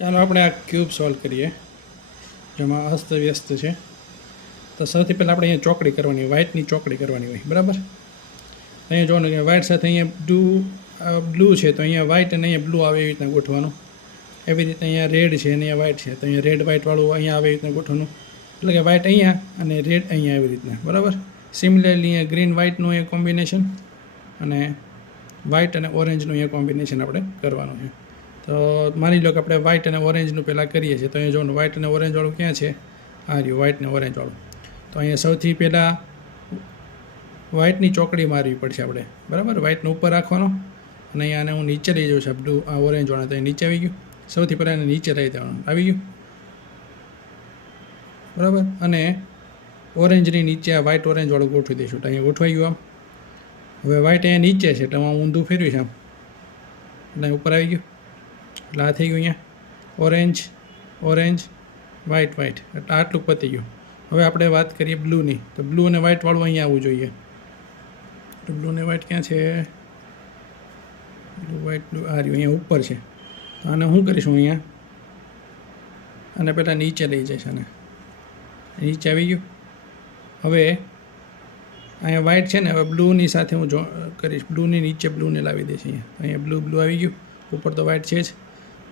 ચાલો આપણે આ ક્યુબ સોલ્વ કરીએ, જેમાં અસ્તવ્યસ્ત છે. તો સૌથી પહેલાં આપણે અહીંયા ચોકડી કરવાની હોય, વ્હાઇટની ચોકડી કરવાની હોય, બરાબર. અહીંયા જોવાનું કે વ્હાઇટ સાથે અહીંયા બ્લુ છે, તો અહીંયા વ્હાઇટ અને અહીંયા બ્લુ આવે એવી રીતના ગોઠવાનું. એવી રીતે અહીંયા રેડ છે અને અહીંયા વ્હાઇટ છે, તો અહીંયા રેડ વ્હાઇટવાળું અહીંયા આવે એવી રીતના ગોઠવાનું. એટલે કે વ્હાઇટ અહીંયા અને રેડ અહીંયા એવી રીતના, બરાબર. સિમિલરલી અહીંયા ગ્રીન વ્હાઇટનું એ કોમ્બિનેશન અને વ્હાઇટ અને ઓરેન્જનું અહીંયા કોમ્બિનેશન આપણે કરવાનું છે. તો માની લો કે આપણે વ્હાઇટ અને ઓરેન્જનું પહેલાં કરીએ છીએ. તો અહીંયા જોવાનું વ્હાઇટ અને ઓરેન્જવાળું ક્યાં છે? આ રહ્યું વ્હાઇટ અને ઓરેન્જવાળું. તો અહીંયા સૌથી પહેલાં વ્હાઇટની ચોકડી મારવી પડશે આપણે, બરાબર. વ્હાઇટનો ઉપર રાખવાનો અને અહીંયા હું નીચે લઈ જાઉં છું. બ્લુ આ ઓરેન્જવાળા તો નીચે આવી ગયું. સૌથી પહેલાં એને નીચે લઈ દેવાનું, આવી ગયું, બરાબર. અને ઓરેન્જની નીચે આ વ્હાઇટ ઓરેન્જવાળું ગોઠવી દઈશું. તો અહીંયા ગોઠવાઈ ગયું આમ. હવે વ્હાઇટ અહીંયા નીચે છે, એટલે હું ઊંધું ફેરવીશ આમ, એટલે ઉપર આવી ગયું. એટલે આ થઈ ગયું અહીંયા ઓરેન્જ ઓરેન્જ વ્હાઇટ વ્હાઇટ, એટલે આટલું પતી ગયું. હવે આપણે વાત કરીએ બ્લુની. તો બ્લુ અને વ્હાઇટવાળું અહીંયા આવવું જોઈએ. તો બ્લુ અને વ્હાઇટ ક્યાં છે? બ્લુ વ્હાઇટ બ્લુ આ રહ્યું અહીંયા ઉપર છે. તો આને શું કરીશું? અહીંયા અને પહેલાં નીચે લઈ જઈશ. આને નીચે આવી ગયું. હવે અહીંયા વ્હાઇટ છે ને, હવે બ્લુની સાથે હું કરીશ. બ્લુની નીચે બ્લુને લાવી દઈશ. અહીંયા બ્લુ બ્લુ આવી ગયું. ઉપર તો વ્હાઇટ છે જ.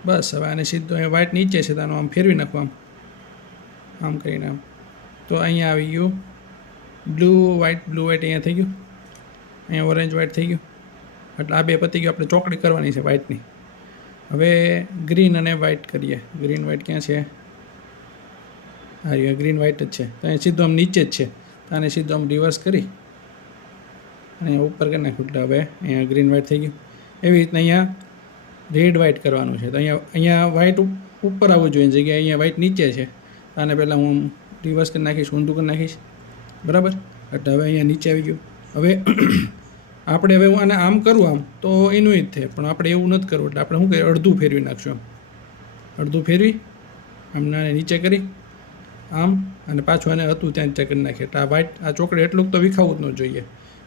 બસ હવે આને સીધું અહીંયા વ્હાઇટ નીચે છે, તો આનું આમ ફેરવી નાખવા, આમ કરીને આમ. તો અહીંયા આવી ગયું બ્લુ વ્હાઇટ અહીંયા થઈ ગયું. અહીંયા ઓરેન્જ વ્હાઇટ થઈ ગયું. એટલે આ બે પતી ગયું. આપણે ચોકડી કરવાની છે વ્હાઇટની. હવે ગ્રીન અને વ્હાઇટ કરીએ. ગ્રીન વ્હાઇટ ક્યાં છે? આ રહ્યું ગ્રીન વ્હાઇટ જ છે. તો અહીંયા સીધું આમ નીચે જ છે. તો આને સીધું આમ રિવર્સ કરી અહીંયા ઉપર કરી નાખ્યું. એટલે હવે અહીંયા ગ્રીન વ્હાઇટ થઈ ગયું. એવી રીતના અહીંયા રેડ વ્હાઇટ કરવાનું છે. તો અહીંયા વ્હાઇટ ઉપર આવવું જોઈએ, જગ્યાએ અહીંયા વ્હાઇટ નીચે છે. આને પહેલાં હું રિવર્સ કરી નાખીશ, ઊંધું કરી નાખીશ, બરાબર. એટલે હવે અહીંયા નીચે આવી ગયું. હવે આપણે હવે હું આને આમ કરું આમ તો એનું જ થાય, પણ આપણે એવું નથી કરવું. એટલે આપણે શું કરીએ? અડધું ફેરવી નાખશું. અડધું ફેરવી આમ નાને નીચે કરી આમ, અને પાછું આને હતું ત્યાં નીચે કરી નાખીએ. એટલે આ વ્હાઇટ આ ચોકડી એટલું તો વિખાવું જ ન જોઈએ.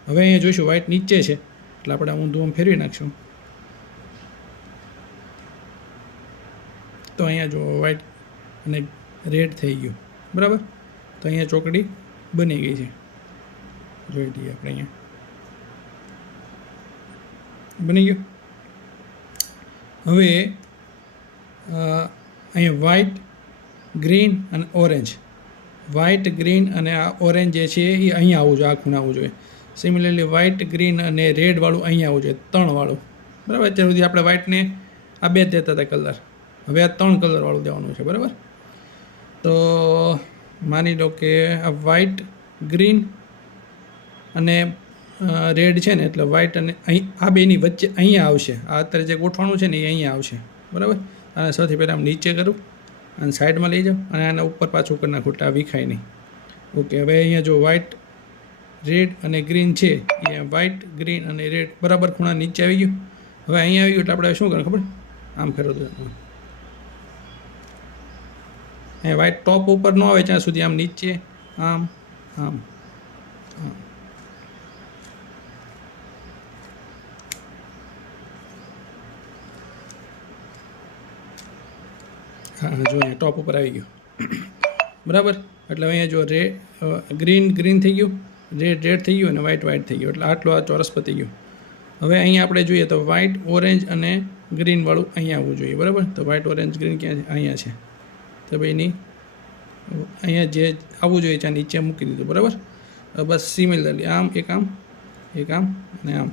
હવે અહીંયા જોઈશું વ્હાઇટ નીચે છે, એટલે આપણે ઊંધું આમ ફેરવી નાખશું. તો અહીંયા જો વ્હાઇટ અને રેડ થઈ ગયું, બરાબર. તો અહીંયા ચોકડી બની ગઈ છે. જોઈ લઈએ આપણે. અહીંયા બની ગયું. હવે અહીંયા વ્હાઇટ ગ્રીન અને ઓરેન્જ, વ્હાઇટ ગ્રીન અને આ ઓરેન્જ જે છે એ અહીંયા આવવું જોઈએ, આ ખૂણે આવવું જોઈએ. સિમિલરલી વ્હાઇટ ગ્રીન અને રેડવાળું અહીંયા આવવું જોઈએ, 3 વાળું, બરાબર. અત્યાર સુધી આપણે વ્હાઇટને આ 2 દેતા હતા કલર, હવે આ 3 કલરવાળું દેવાનું છે, બરાબર. તો માની લો કે આ વ્હાઇટ ગ્રીન અને રેડ છે ને, એટલે વ્હાઇટ અને અહીં આ બેની વચ્ચે અહીંયા આવશે. આ અત્યારે જે ગોઠવાનું છે ને એ અહીંયા આવશે, બરાબર. અને સૌથી પહેલાં આમ નીચે કરું અને સાઈડમાં લઈ જાઉં અને આના ઉપર પાછું કરી નાખું, એટલે આ વિખાય નહીં. ઓકે. હવે અહીંયા જો વ્હાઇટ રેડ અને ગ્રીન છે, એ વ્હાઇટ ગ્રીન અને રેડ બરાબર ખૂણા નીચે આવી ગયું. હવે અહીંયા આવી ગયું એટલે આપણે શું કરવું ખબર? આમ ફેરવતું. અહીંયા વ્હાઇટ ટોપ ઉપર ન આવે ત્યાં સુધી આમ નીચે આમ આમ આમ. હા જો અહીંયા ટોપ ઉપર આવી ગયું, બરાબર. એટલે અહીંયા જો ગ્રીન થઈ ગયું, રેડ થઈ ગયું અને વ્હાઇટ થઈ ગયું. એટલે આટલું આ ચોરસ પતી ગયું. હવે અહીંયા આપણે જોઈએ તો વ્હાઇટ ઓરેન્જ અને ગ્રીનવાળું અહીંયા આવવું જોઈએ, બરાબર. તો વ્હાઇટ ઓરેન્જ ગ્રીન ક્યાં છે? અહીંયા છે. તો ભાઈની અહીંયા જે આવવું જોઈએ ત્યાં નીચે મૂકી દીધું, બરાબર. બસ સિમિલરલી આમ એક આમ અને આમ.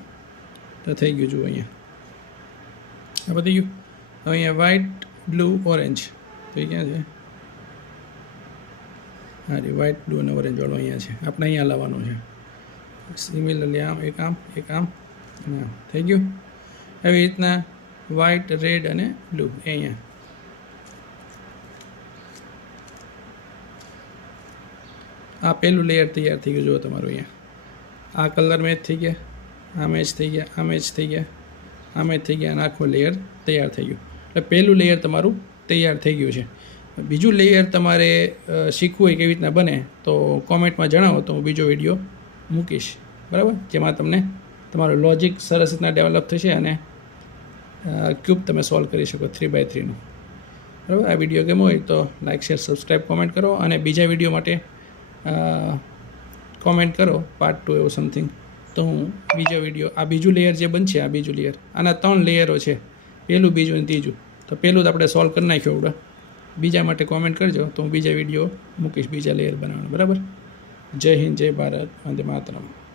તો થઈ ગયું. જુઓ અહીંયા આ પતી ગયું. હવે અહીંયા વ્હાઇટ બ્લુ ઓરેન્જ, તો એ ક્યાં છે? હા રે, વ્હાઇટ બ્લુ અને ઓરેન્જવાળું અહીંયા છે. આપણે અહીંયા લાવવાનું છે. સિમિલરલી આમ એક આમ અને આમ થઈ ગયું. એવી રીતના વ્હાઇટ રેડ અને બ્લુ અહીંયા. આ પહેલું લેયર તૈયાર થઈ ગયું. જુઓ તમારું અહીંયા આ કલર મેચ થઈ ગયા, આ મેચ થઈ ગયા, આ મેચ થઈ ગયા, આ મેચ થઈ ગયા, અને આખો લેયર તૈયાર થઈ ગયું. એટલે પહેલું લેયર તમારું તૈયાર થઈ ગયું છે. બીજું લેયર તમારે શીખવું હોય કેવી રીતના બને તો કોમેન્ટમાં જણાવો, તો હું બીજો વિડીયો મૂકીશ, બરાબર. જેમાં તમને તમારું લોજિક સરસ રીતના ડેવલપ થશે અને ક્યુબ તમે સોલ્વ કરી શકો 3x3નું. બરાબર. આ વિડીયો ગમ્યો હોય તો લાઇક શેર સબસ્ક્રાઈબ કોમેન્ટ કરો, અને બીજા વિડીયો માટે કોમેન્ટ કરો પાર્ટ 2 એવું સમથિંગ, તો હું બીજો વિડીયો, આ બીજું લેયર જે બનશે, આ બીજું લેયર, આના 3 લેયરો છે, પહેલું, બીજું અને ત્રીજું. તો પહેલું તો આપણે સોલ્વ કરી નાખ્યું આપણે. બીજા માટે કોમેન્ટ કરજો તો હું બીજા વિડીયો મૂકીશ બીજા લેયર બનાવવાનો. બરાબર. જય હિન્દ, જય ભારત, વંદે માતરમ.